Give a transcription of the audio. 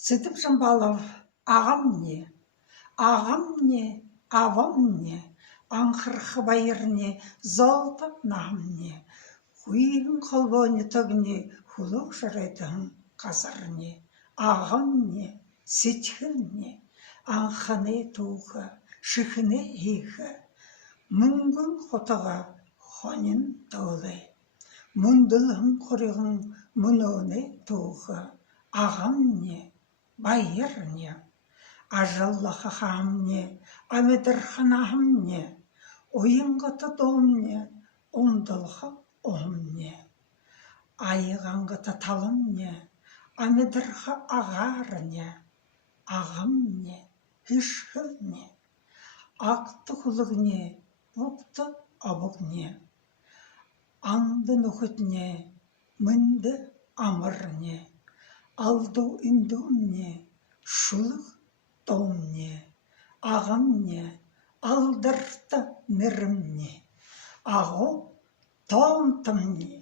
Сытып Жамбалов, ағам не, авам не, аңқырқы байырне, золты нам не, хуйын қолбоны тогне, хулық жарайдың қазарне, ағам не, сетхін не, аңқаны туғы, шықыны егі, мүнгін құтыға хонын толы, мұндылың құрығын мұноны туғы, ағам не, байыр не, ажаллаха хамне, амедырханахымне, ойынғыты домне, ондылға омне, айығанғыты талымне, амедырха ағарне, ағымне, хішхілне, ақты құлығне, бұқты абығне, аңды нүхітне, мінді амырне, алду үндумне, шулық домне, ағымне, алдырты мірімне, ағу томтымне,